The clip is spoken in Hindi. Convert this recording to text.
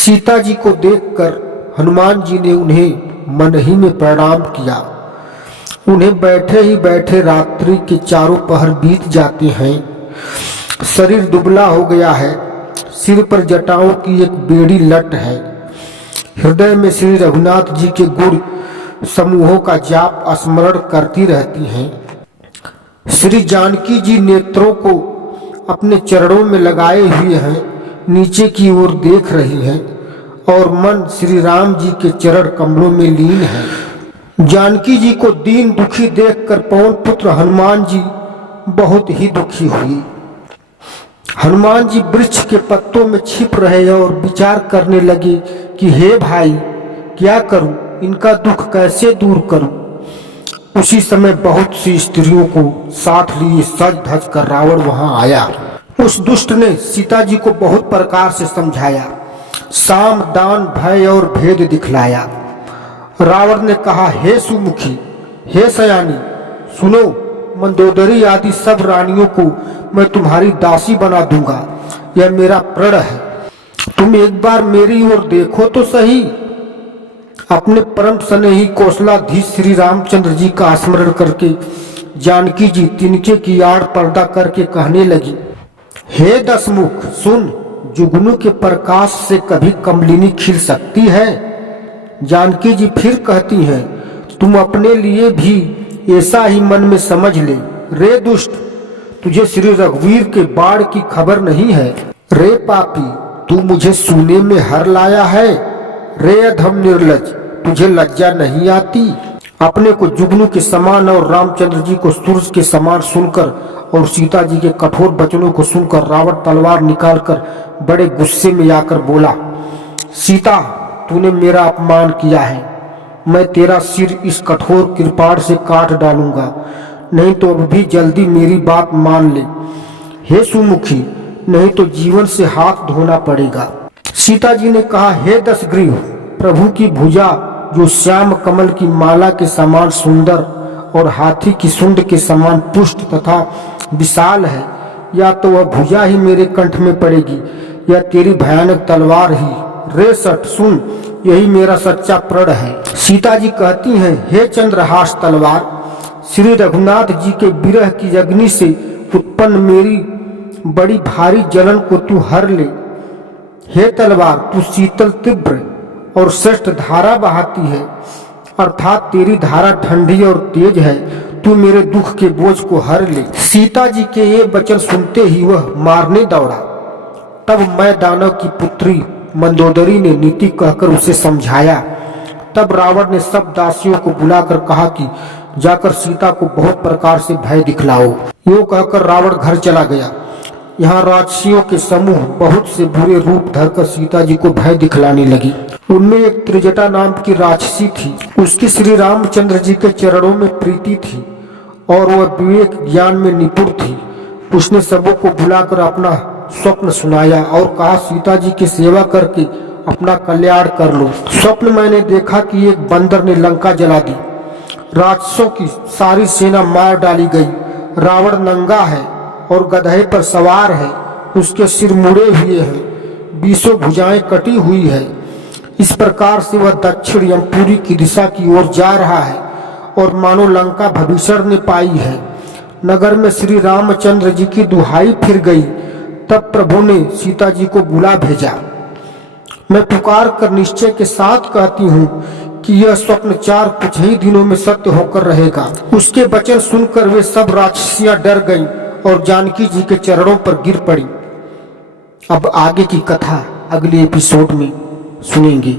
सीता जी को देखकर हनुमान जी ने उन्हें मन ही में प्रणाम किया। उन्हें बैठे ही बैठे रात्रि के चारों पहर बीत जाते हैं। शरीर दुबला हो गया है, सिर पर जटाओं की एक बेड़ी लट है। हृदय में श्री रघुनाथ जी के गुण समूहों का जाप स्मरण करती रहती हैं। श्री जानकी जी नेत्रों को अपने चरणों में लगाए हुए हैं, नीचे की ओर देख रही हैं और मन श्री राम जी के चरण कमलों में लीन है। जानकी जी को दीन दुखी देखकर पवन पुत्र हनुमान जी बहुत ही दुखी हुई। हनुमान जी वृक्ष के पत्तों में छिप रहे और विचार करने लगे कि हे भाई, क्या करूं, इनका दुख कैसे दूर करूं। उसी समय बहुत सी स्त्रियों को साथ लिए सज धज कर रावण वहां आया। उस दुष्ट ने सीता जी को बहुत प्रकार से समझाया, साम दान भय और भेद दिखलाया। रावण ने कहा, हे सुमुखी, हे सयानी, सुनो, मंदोदरी आदि सब रानियों को मैं तुम्हारी दासी बना दूंगा, यह मेरा प्रण है। तुम एक बार मेरी ओर देखो तो सही। अपने परम स्नेही कौशलाधीश श्री रामचंद्र जी का स्मरण करके जानकी जी तिनके की आड़ पर्दा करके कहने लगी, हे दशमुख सुन, जुगनू के प्रकाश से कभी कमलिनी खिल सकती है। जानकी जी फिर कहती हैं, तुम अपने लिए भी ऐसा ही मन में समझ ले। रे दुष्ट, तुझे श्री रघुवीर के बाढ़ की खबर नहीं है। रे पापी, तू मुझे सोने में हर लाया है। रे अधम निर्लज, तुझे लज्जा नहीं आती। अपने को जुगनू के समान और रामचंद्र जी को सूरज के समान सुनकर और सीता जी के कठोर वचनों को सुनकर रावण तलवार निकालकर बड़े गुस्से में आकर बोला, सीता, तूने मेरा अपमान किया है। मैं तेरा सिर इस कठोर कृपाण से काट डालूंगा, नहीं तो अब भी जल्दी मेरी बात मान ले। हे सुमुखी, नहीं तो जीवन से हाथ धोना पड़ेगा। सीता जी ने कहा, हे दशग्रीव, प्रभु की भुजा जो श्याम कमल की माला के समान सुंदर और हाथी की सूंड के समान पुष्ट तथा विशाल है, या तो वह भुजा ही मेरे कंठ में पड़ेगी या तेरी भयानक तलवार ही। रे सठ सुन, यही मेरा सच्चा प्रण है। सीता जी कहती हैं, हे चंद्रहास तलवार, श्री रघुनाथ जी के विरह की अग्नि से उत्पन्न मेरी बड़ी भारी जलन को तू हर ले। हे तलवार, तू शीतल तीव्र और श्रेष्ठ धारा बहाती है, अर्थात तेरी धारा ठंडी और तेज है। तू मेरे दुख के बोझ को हर ले। सीता जी के ये वचन सुनते ही वह मारने दौड़ा। तब मैं दानव की पुत्री मंदोदरी ने नीति कहकर उसे समझाया। तब रावण ने सब दासियों को बुलाकर कहा कि जाकर सीता को बहुत प्रकार से भय दिखलाओ। यूं कहकर रावण घर चला गया। यहाँ राक्षसियों के समूह बहुत से बुरे रूप धरकर सीता जी को भय दिखलाने लगी। उनमें एक त्रिजटा नाम की राक्षसी थी। उसकी श्री रामचंद्र जी के चरणों में प्रीति थी और वह विवेक ज्ञान में निपुण थी। उसने सबों को बुलाकर अपना स्वप्न सुनाया और कहा, सीता जी की सेवा करके अपना कल्याण कर लो। स्वप्न मैंने देखा कि एक बंदर ने लंका जला दी, राक्षसों की सारी सेना मार डाली गई। रावण नंगा है और गधे पर सवार है, उसके सिर मुड़े हुए हैं, 20 भुजाएं कटी हुई है। इस प्रकार से वह दक्षिण यमपुरी की दिशा की ओर जा रहा है और मानो लंका भविष्य ने पाई है। नगर में श्री रामचंद्र जी की दुहाई फिर गई। तब प्रभु ने सीता जी को बुला भेजा। मैं पुकार कर निश्चय के साथ कहती हूँ कि यह स्वप्न कुछ ही दिनों में सत्य होकर रहेगा। उसके वचन सुनकर वे सब राक्षसियां डर गईं और जानकी जी के चरणों पर गिर पड़ी। अब आगे की कथा अगले एपिसोड में सुनेंगे।